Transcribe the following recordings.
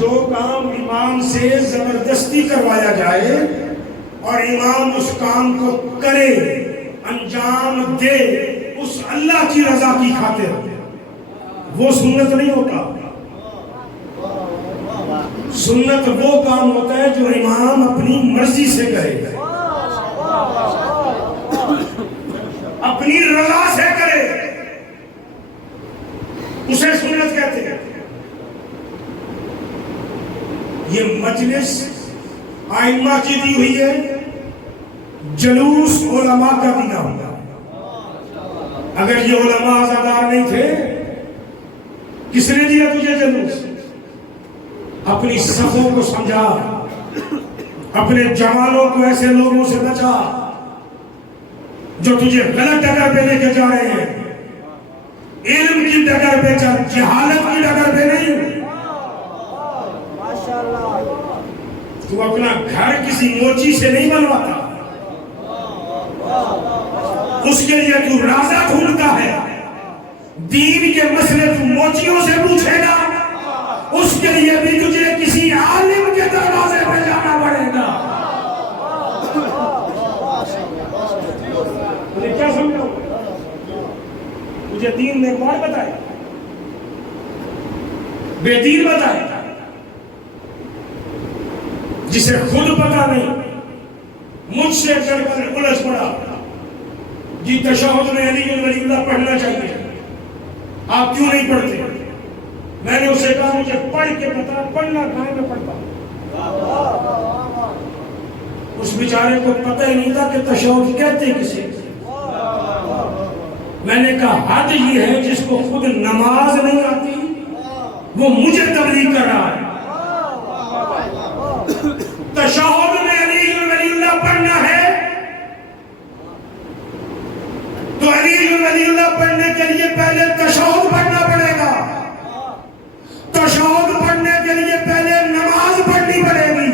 جو کام امام سے زبردستی کروایا جائے اور امام اس کام کو کرے، انجام دے اس اللہ کی رضا کی خاطر، وہ سنت نہیں ہوتا۔ سنت وہ کام ہوتا ہے جو امام اپنی مرضی سے کرے، اپنی رضا سے کرے، اسے سنت کہتے ہیں۔ یہ مجلس ائمہ کی دی ہوئی ہے، جلوس علماء کا دیا ہوگا۔ اگر یہ علماء آزادار نہیں تھے، کس نے دیا تجھے جلوس؟ اپنی صفوں کو سمجھا، اپنے جوانوں کو ایسے لوگوں سے بچا جو تجھے غلط ڈگر پہ لے کے جا رہے ہیں، علم کی ڈگر پہ چل، جہالت کی ڈگر پہ نہیں۔ تو اپنا گھر کسی موچی سے نہیں بنواتا، اس کے لیے تو رازہ ڈھونڈتا ہے۔ دین کے مسئلے تو موچیوں سے پوچھے گا، اس کے لیے بھی تجھے کسی عالم کے دروازے پہ جانا پڑے گا۔ تجھے کیا سمجھا؟ مجھے دین نے کون بتایا؟ بے دین بتایا، جسے خود پتا نہیں، مجھ سے چڑھ کر الجھ پڑا جی تشہد میں علی ولی اللہ پڑھنا چاہیے، آپ کیوں نہیں پڑھتے؟ میں نے اسے کہا مجھے پڑھ کے بتا، پڑھنا کہاں میں پڑھتا ہوں؟ اس بیچارے کو پتہ ہی نہیں تھا کہ تشہد کہتے کسے۔ میں نے کہا حد یہ ہے جس کو خود نماز نہیں آتی وہ مجھے تبلیغ کر رہا ہے۔ تشہد میں علی ولی اللہ پڑھنا ہے تو علی ولی اللہ پڑھنے کے لیے پہلے تشہد پڑھنا پڑے گا، تشہد پڑھنے کے لیے پہلے نماز پڑھنی پڑے گی،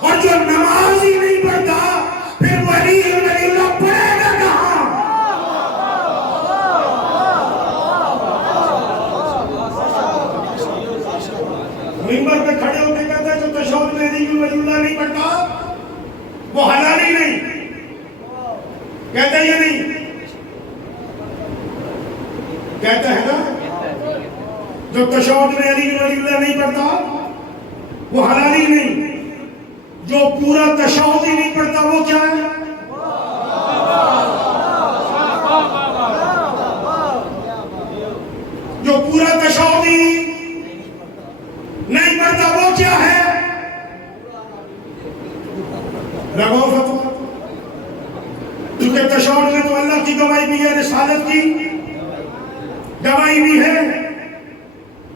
اور جو نماز ہی نہیں پڑھتا پھر وہ علی ولی اللہ پڑھے گا کہاں؟ منبر پہ کھڑے ہو کے کہتا ہے جو تشہد میں علی ولی اللہ نہیں پڑھتا وہ حلالی نہیں، کہتا ہے یہ نہیں، کہتا ہے نا جو تشہد میں علی ولی اللہ نہیں پڑھتا وہ حلالی نہیں، جو پورا تشہد ہی نہیں پڑھتا وہ کیا ہے؟ جو پورا تشہد ہی نہیں پڑھتا وہ کیا ہے؟ لگاؤ فتویٰ، کیونکہ تشہد میں تو اللہ کی گواہی بھی ہے، رسالت کی گواہی بھی ہے،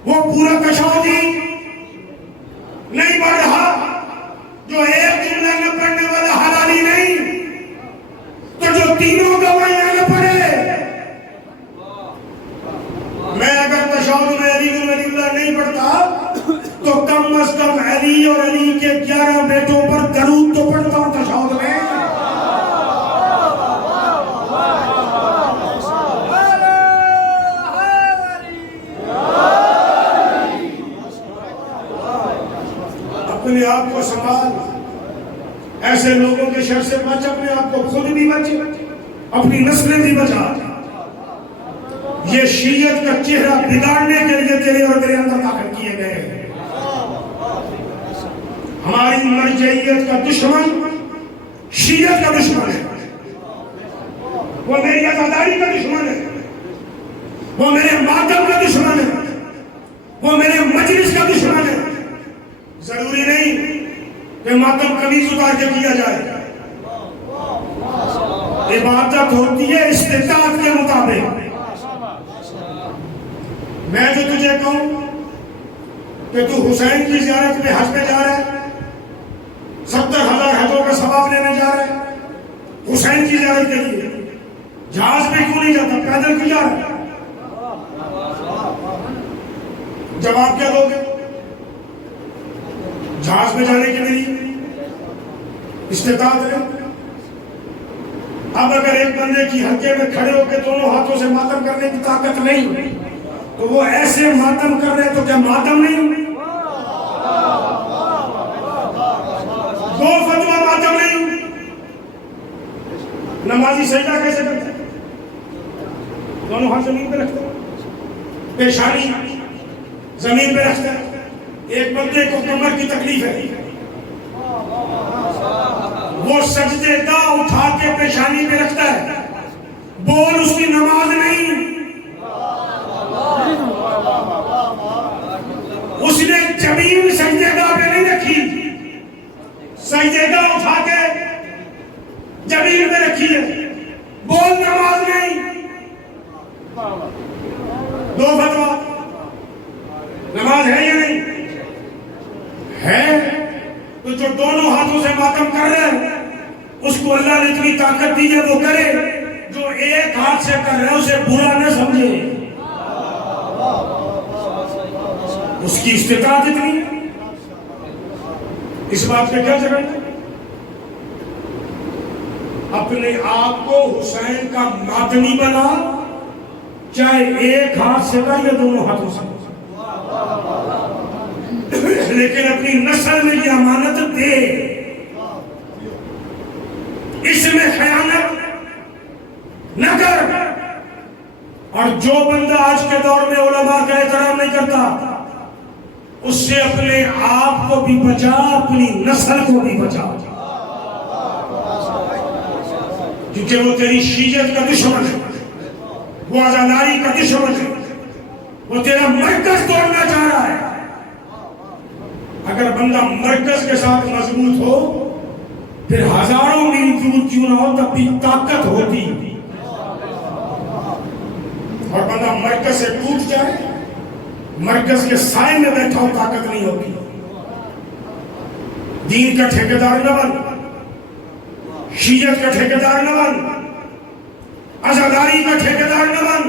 وہ پورا تشہد ہی نہیں پڑھ رہا، جو ایک جملہ نہ پڑھنے والا حلالی نہیں، تو جو تینوں گواہیاں نہ پڑھے۔ میں اگر تشہد میں علی ولی اللہ نہیں پڑھتا تو کم از کم علی اور علی کے 11 بیٹوں پر درود تو پڑھتا ہوں تشہد میں۔ اپنے آپ کو سنبھال، ایسے لوگوں کے شر سے بچ، اپنے آپ کو خود بھی بچ، اپنی نسلیں بھی بچا۔ یہ شیعت کا چہرہ بگاڑنے کے لیے تیرے اور میرے اندر داخل کیے گئے ہیں۔ ہماری مرجعیت کا دشمن شیعت کا دشمن ہے، وہ میری عزاداری کا دشمن ہے، وہ میرے ماتم کا دشمن ہے، وہ میرے مجلس کا دشمن ہے۔ ضروری نہیں کہ ماتم قمیض اتار کے کیا جائے، عبادت ہوتی ہے استطاعت کے مطابق۔ میں جو تجھے کہوں کہ تو حسین کی زیارت میں حج پہ جا رہا ہے، 70,000 حجوں کا ثواب لینے جا رہا ہے حسین کی زیارت کے لیے، جہاز پہ کیوں نہیں جاتا، پیدل کیوں جا رہا ہے؟ جواب کیا دو گے؟ جہاز میں جانے کی میری استطاعت ہے۔ اب اگر ایک بندے کی حلقے میں کھڑے ہو کے دونوں ہاتھوں سے ماتم کرنے کی طاقت نہیں تو وہ ایسے ماتم کر رہے تو کیا ماتم نہیں؟ دو فتویٰ ماتم نہیں. نمازی سجدہ کیسے کرتا ہے؟ دونوں ہاتھ زمین پہ رکھتا ہے, پیشانی زمین پہ رکھتا ہے. ایک بندے کو کمر کی تکلیف ہے, وہ سجدے گاہ اٹھا کے پیشانی پہ رکھتا ہے, بول اس کی نماز نہیں. اس نے زمین سجدے گاہ پہ نہیں رکھی, سجدے گاہ اٹھا کے زمین پہ رکھی ہے, بول نماز نہیں. دو فتویٰ. نماز ہے یا نہیں ہے؟ تو جو دونوں ہاتھوں سے ماتم کر رہے ہیں اس کو اللہ نے اتنی طاقت دی ہے وہ کرے, جو ایک ہاتھ سے کر رہے ہیں اسے برا نہ سمجھے, اس کی استطاعت اتنی. اس بات پہ کیا جگہ؟ اپنے آپ کو حسین کا ماتمی بنا, چاہے ایک ہاتھ سے کر یا دونوں ہاتھوں سے, لیکن اپنی نسل میں یہ امانت دے, اس میں خیانت نہ کر. اور جو بندہ آج کے دور میں علماء کا احترام نہیں کرتا, اس سے اپنے آپ کو بھی بچا, اپنی نسل کو بھی بچا, کیونکہ وہ تیری شیعت کا دشمن ہے, وہ آزاداری کا دشمن ہے, وہ تیرا مرکز توڑنا چاہ رہا ہے. اگر بندہ مرکز کے ساتھ مضبوط ہو پھر ہزاروں میل دور کیوں نہ ہو تب بھی طاقت ہوتی, اور بندہ مرکز سے ٹوٹ جائے, مرکز کے سائے میں بیٹھا ہو طاقت نہیں ہوتی. دین کا ٹھیکیدار نہ بن, شیعت کا ٹھیکیدار نہ بن, عزاداری کا ٹھیکیدار نہ بن.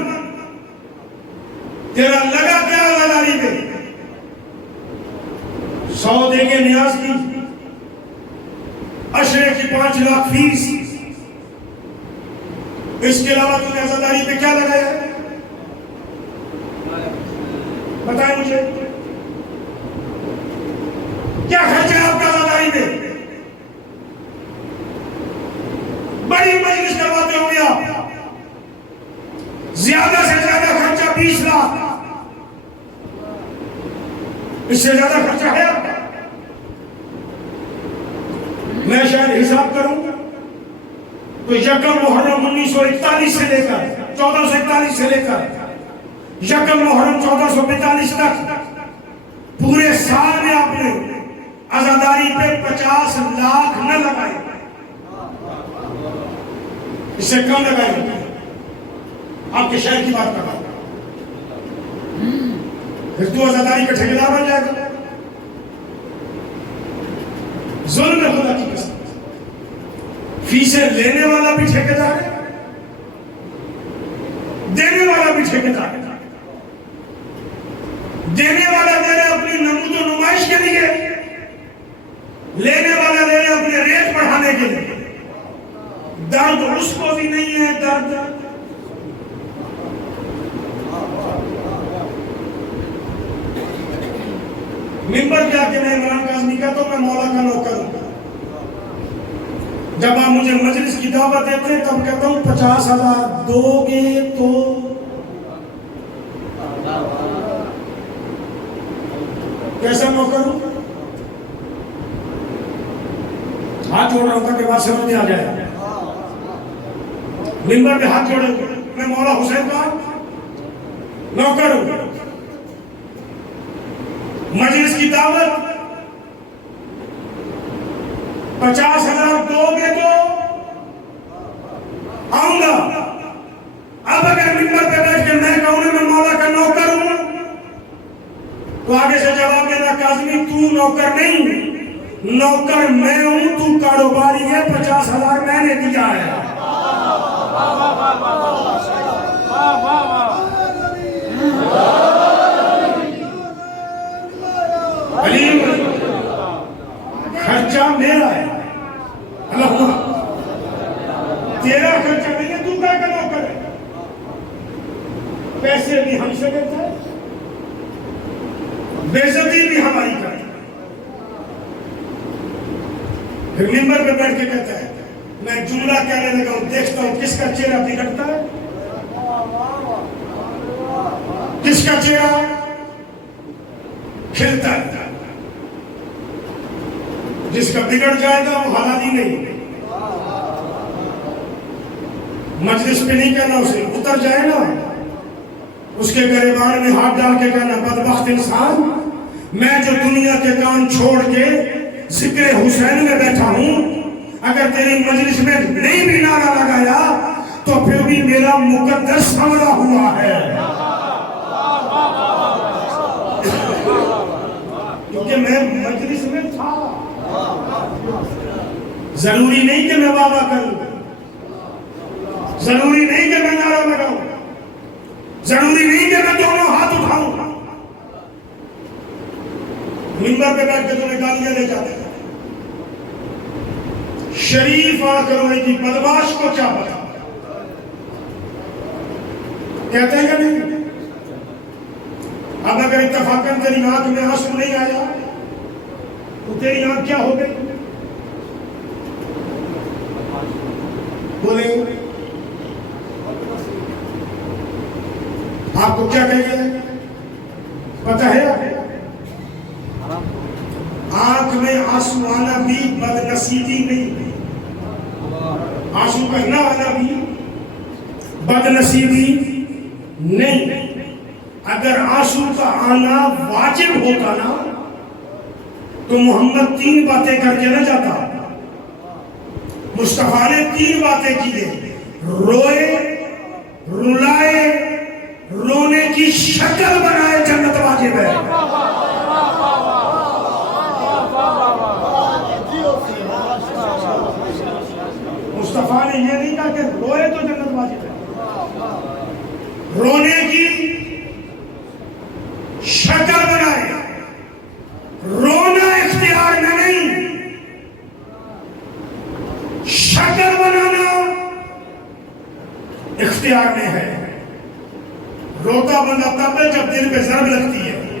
تیرا لگا کیا عزاداری پہ؟ 100 دے کے نیاز کی, اشرے کی 5 لاکھ فیس, اس کے علاوہ تم نے عزاداری پہ کیا لگایا؟ بتائیں مجھے کیا خرچہ ہے آپ کا عزاداری پہ؟ بڑی مجلس کرواتے ہوں گے آپ, زیادہ سے زیادہ خرچہ 20 لاکھ, اس سے زیادہ خرچہ ہے آپ کا؟ میں شاید حساب کروں تو یکم محرم 1941 سے لے کر 1441 سے لے کر یکم محرم 1442 تک پورے سال میں آپ نے عزاداری پہ 50 لاکھ نہ لگائے, اس سے کم لگائے. آپ کے شہر کی بات کر رہا ہوں, پھر تو عزاداری کا ٹھیکیدار بن جائے گا. ظلم ہے خدا کی قسم. فیسیں لینے والا بھی ٹھیکیدار ہے, دینے والا بھی ٹھیکیدار ہے. دینے والا دے رہے اپنی نمود و نمائش کے لیے, لینے والا دے رہے اپنے ریٹ بڑھانے کے لیے. درد اس کو بھی نہیں ہے, درد ممبر پہ آ کے میں عمران کاظمی کا تو میں مولا کا نوکر ہوں. جب آپ مجھے مجلس کی دعوت دیتے ہیں تب کہتا ہوں 50,000 دو گے تو کیسا نوکر ہوں؟ ہاتھ جوڑ رہا ہوں کہ بات سمجھ میں آ جائے. ممبر پہ ہاتھ جوڑے میں مولا حسین کا نوکر ہوں. مجلس کی دعوت 50,000 دو گے تو آؤں گا. اب اگر ممبر پہ بیٹھ کے میں کہوں میں مولا کا نوکر ہوں تو آگے سے جواب دینا کاظمی تو نوکر نہیں, نوکر میں ہوں, تو کاروباری ہے, 50,000 میں نے دیا ہے. علیم خرچہ میرا ہے, اللہ تیرا خرچہ نہیں ہے, تو کیا نوکر ہے. پیسے بھی ہم سے لیتا ہے, بے عزتی بھی ہماری کرتا ہے. پھر ممبر پہ بیٹھ کے کہتا ہے میں جملہ کہنے لگا ہوں، دیکھتا ہوں کس کا چہرہ بگڑتا ہے، کس کا چہرہ کھلتا ہے۔ جس کا بگڑ جائے گا وہ حلالی نہیں، مجلس پہ نہیں کہنا، اسے اتر جائے نا، اس کے گریبان میں ہاتھ ڈال کے کہنا بدبخت انسان، میں جو دنیا کے کام چھوڑ کے ذکر حسین میں بیٹھا ہوں، اگر تیری مجلس میں نہیں بھی نعرہ لگایا تو پھر بھی میرا مقدس سنورا ہوا ہے، کیونکہ میں مجلس میں تھا۔ ضروری نہیں کہ میں وعدہ کروں، ضروری نہیں کہ میں نعرہ لگاؤں، ضروری نہیں کہ میں دونوں ہاتھ اٹھاؤں۔ منبر پہ بیٹھ کے تمہیں گالیاں لے جاتے ہیں، شریف آ کر روئے گی بدماش کو کیا پتا، کہتے ہیں کہ نہیں؟ اب اگر اتفاقاً تیری آنکھ میں آنسو نہیں آیا تو تیری آنکھ کیا ہو گئی؟ بولیں آپ کو کیا کہیے پتہ ہے؟ آنکھ میں آنسو آنا بھی بدنصیبی نہیں، آنسو بہنا آنا بھی بدنصیبی نہیں۔ اگر آنسو کا آنا واجب ہوتا نا تو محمد 3 باتیں کر کے نہ جاتا، مصطفیٰ نے 3 باتیں کی، روئے، رلائے، رونے کی شکل بنائے، جنت واجب ہے۔ مصطفیٰ نے یہ نہیں کہا کہ روئے تو جنت واجب ہے، رونے کی شکل بنائے، رونا اختیار میں نہیں، شکل بنانا اختیار میں ہے۔ روتا بندہ تب ہے جب دل پہ ضرب لگتی ہے،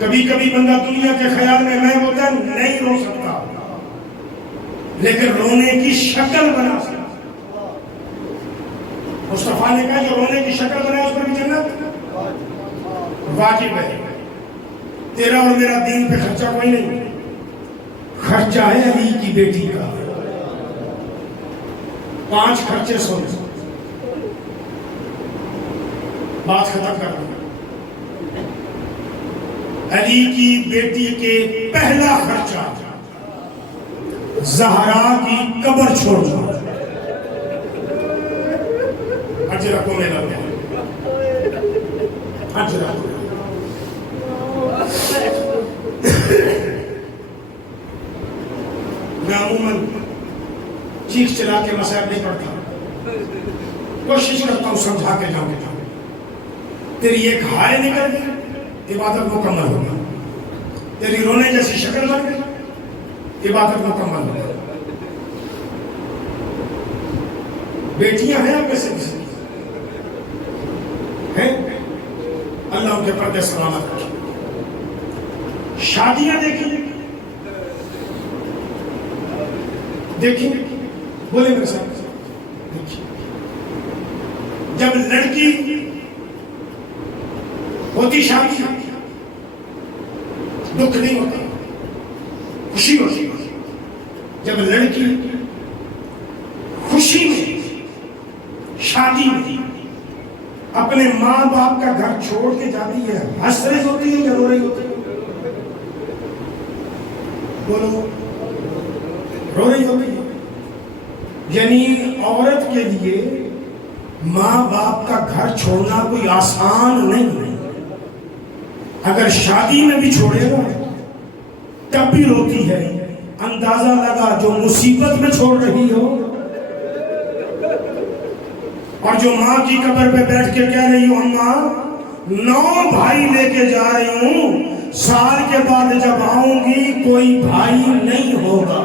کبھی کبھی بندہ دنیا کے خیال میں ہوتا نہیں رو سکتا، لیکن رونے کی شکل بنا سکتا۔ مصطفیٰ نے کہا جو رونے کی شکل بنائے اس پر بھی جنت واجب ہے۔ تیرا اور میرا دین پہ خرچہ کوئی نہیں، خرچہ ہے علی کی بیٹی کا۔ 5 خرچے سن، بات ختم کر دوں۔ علی کی بیٹی کے پہلا خرچہ زہرا کی قبر چھوڑنا، اجرا کو میں لگ گیا، اجرا کو۔ میں عموماً چیخ چلا کے مسائل نہیں پڑھتا، کوشش کرتا ہوں سمجھا کے جاؤں گا۔ تیری ایک ہائے نکل گئی، عبادت مکمل ہوگی۔ تیری رونے جیسی شکل بن گئی، عبادت مکمل ہوگی۔ بیٹیاں ہیں آپ میں سے کسی ہیں؟ اللہ ان کے پردے سلامت رکھے۔ شادیاں دیکھیں، دیکھیں، بولے میرے ساتھ، دیکھیں، جب لڑکی ہوتی شادی دکھ نہیں ہوتا، خوشی ہوتی۔ جب لڑکی خوشی میں شادی میں اپنے ماں باپ کا گھر چھوڑ کے جاتی ہے، ہنس رہی ہوتی ہے یا رو رہی ہوتی ہے؟ بولو، رو رہی ہوتی ہے۔ یعنی عورت کے لیے ماں باپ کا گھر چھوڑنا کوئی آسان نہیں ہے۔ اگر شادی میں بھی چھوڑے گا تب بھی روتی ہے، اندازہ لگا جو مصیبت میں چھوڑ رہی ہو، اور جو ماں کی قبر پہ بیٹھ کے کہہ رہی ہوں اماں 9 بھائی لے کے جا رہی ہوں، سال کے بعد جب آؤں گی کوئی بھائی نہیں ہوگا۔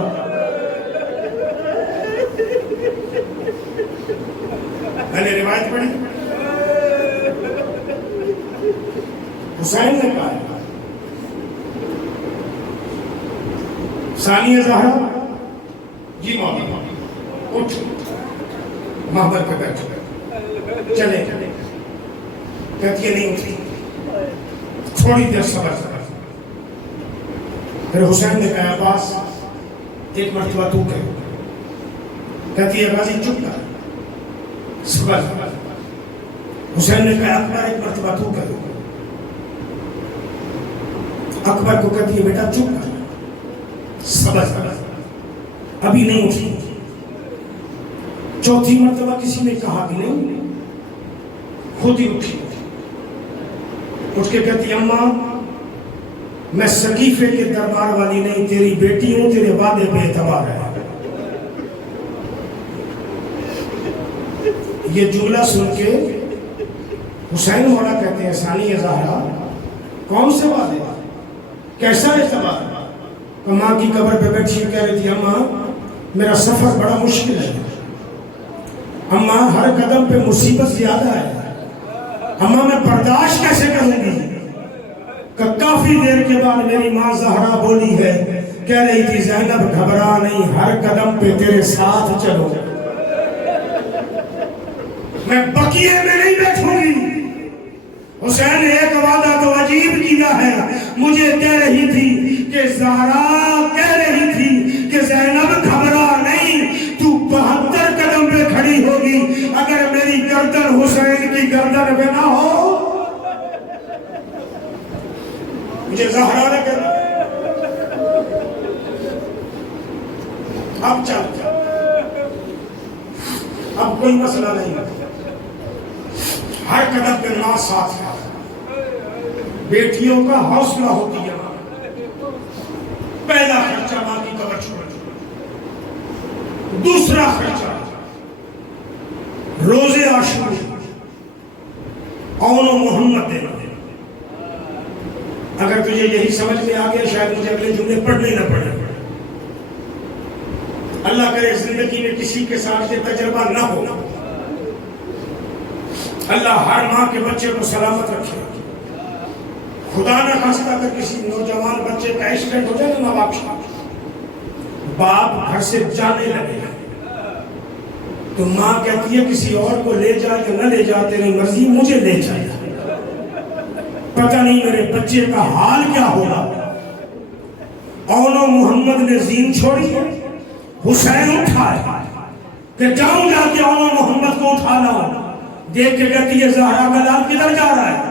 میں نے روایت پڑھی، حسین نے کہا ثانیہ زہرا جی مولا اٹھ محمد پہ بیٹھ چلے کہتی ہے نہیں اٹھی تھوڑی دیر صبر پھر حسین نے کہا عباس ایک مرتبہ تو کہو کہتی ہے غازی چپ کر صبر حسین نے کہا اکبر ایک مرتبہ تو کہو اکبر کو کہتی ہے بیٹا چپ کر صبر ابھی نہیں اٹھی چوتھی مرتبہ کسی نے کہا بھی نہیں خود ہی اٹھی اٹھ کے کہتی اماں میں سقیفے کے دربار والی نہیں تیری بیٹی ہوں تیرے وعدے پہ اعتبار ہے یہ جملہ سن کے حسین مولا کہتے ہیں ثانیہ زہرا کون سے وعدے کیسا اعتبار ماں کی قبر پہ بیٹھی کہہ رہی تھی اماں میرا سفر بڑا مشکل ہے اماں ہر قدم پہ مصیبت زیادہ ہے اماں میں برداشت کیسے کروں گی کافی دیر کے بعد میری ماں زہرا بولی ہے کہہ رہی تھی زینب گھبرا نہیں ہر قدم پہ تیرے ساتھ چلو میں بقیے میں نہیں بیٹھوں گی حسین ایک وعدہ تو عجیب کیا ہے مجھے کہہ رہی تھی کہ زہرا کہہ رہی تھی کہ زینب گھبرا نہیں تو 72 قدم پہ کھڑی ہوگی اگر میری گردن حسین کی گردن پہ نہ ہو مجھے زہرا نے کہا اب چل اب کوئی مسئلہ نہیں ہر قدم پہ ماں ساتھ ہے بیٹیوں کا حوصلہ ہوتی ہے پہلا خرچہ ماں کی قبر چھوڑ دوسرا خرچہ روزے عاشور اون و محمد دینا اگر تجھے یہی سمجھ میں آ گیا شاید مجھے اگلے جملے پڑھنے نہ پڑے اللہ کرے زندگی میں کسی کے ساتھ یہ تجربہ نہ ہو اللہ ہر ماں کے بچے کو سلامت رکھے خدا نہ خواستہ اگر کسی نوجوان بچے کا ایکسیڈنٹ ہو جائے نا باپ گھر سے جانے لگے تو ماں کہتی ہے کسی اور کو لے جائے کہ نہ لے جائے تیری مرضی مجھے لے جائے پتہ نہیں میرے بچے کا حال کیا ہوگا اون و محمد نے زین چھوڑی حسین اٹھائے کہ جاؤں جا کے اون و محمد کو اٹھا لاؤں دیکھ کے کہتی ہے زہرا کا لال کدھر جا رہا ہے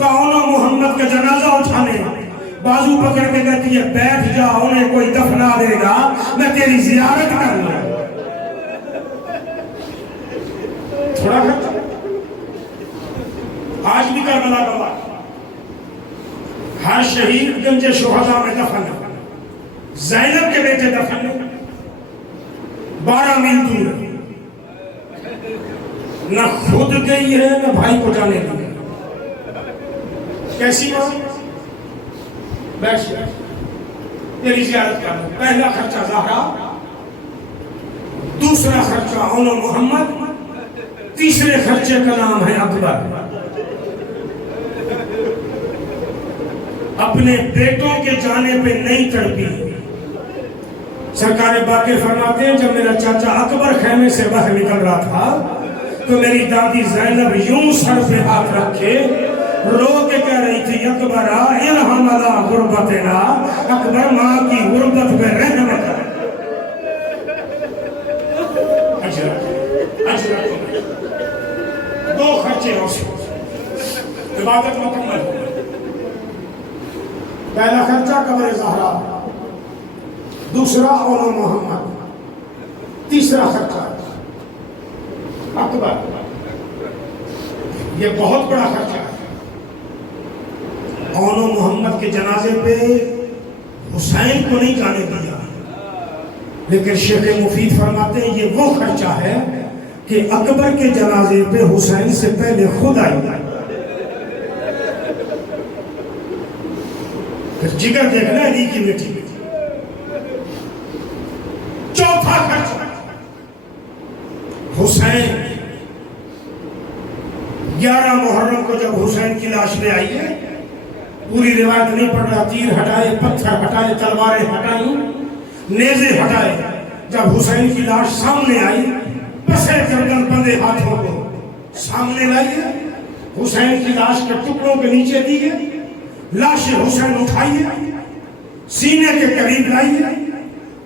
اون و محمد کا جنازہ اٹھانے بازو پکڑ کے کہتی ہے بیٹھ جا انہیں کوئی دفنا دے گا میں تیری زیارت کر لوں تھوڑا خرچہ آج بھی کربلا کا بات ہر شہید گنج شہداء میں دفن ہے زینب کے بیٹے دفن ہے 12 میل دور نہ خود گئی ہے نہ بھائی کو جانے دی کیسی بات بیٹھ تیری زیارت کر لوں پہلا خرچہ زہرا دوسرا خرچہ اون و محمد تیسرے خرچے کا نام ہے اکبر اپنے بیٹوں کے جانے پہ نہیں تڑپی سرکار باقی فرماتے ہیں جب میرا چاچا اکبر خیمے سے باہر نکل رہا تھا تو میری دادی زینب یوں سر پہ ہاتھ رکھے رو کے کہہ رہی تھی اکبر ارحم علی غربتنا اکبر ماں کی غربت پہ رحم کر اجر دو خرچے ہو عبادت مکمل ہو پہلا خرچہ قبر زہرا دوسرا اون و محمد تیسرا خرچہ اکبر یہ بہت بڑا خرچہ ہے اون و محمد کے جنازے پہ حسین کو نہیں جانے دیا لیکن شیخ مفید فرماتے ہیں یہ وہ خرچہ ہے کہ اکبر کے جنازے پہ حسین سے پہلے خود آئی پھر جگر دیکھنا علی کی بیٹی چوتھا خرچہ حسین 11 محرم کو جب حسین کی لاش لے آئی ہے پوری روایت نہیں پڑھ رہا تیر ہٹائے پتھر ہٹائے تلواریں ہٹائیں نیزے ہٹائے. جب حسین کی لاش سامنے آئی پسے گردن بندے ہاتھوں کو سامنے لائیے. حسین کی لاش کے ٹکڑوں کے نیچے دیے. لاش حسین اٹھائیے, سینے کے قریب لائیے,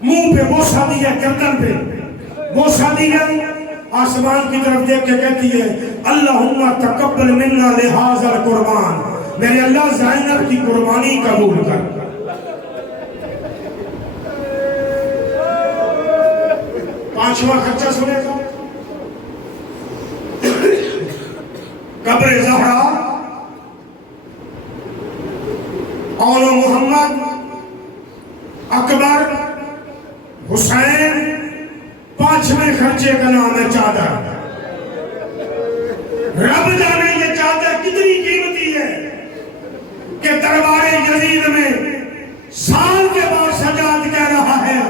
منہ پہ بوسہ دیا, گردن پہ بوسہ دیا. آسمان کی طرف دیکھ کے کہتی ہے اللہم تقبل منا لہذا القربان, میرے اللہ زینب کی قربانی قبول کر. پانچواں خرچہ سنے گا, قبر زہرا اول محمد اکبر حسین. پانچویں خرچے کا نام ہے چادر. رب جانے یہ چادر کتنی قیمتی ہے کہ دربار یزید میں سال کے بعد سجاد کہہ رہا ہے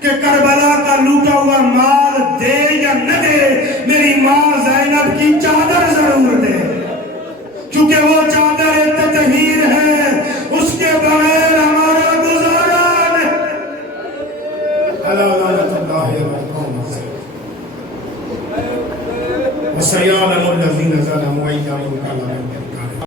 کہ کربلا کا لوٹا ہوا مال دے یا نہ دے, میری ماں زینب کی چادر ضرور دے, کیونکہ وہ چادر تطہیر ہے, اس کے بغیر ہمارا گزارا نہیں. اللہ وسيعلم الذين ظلموا أي ذنب كان لهم.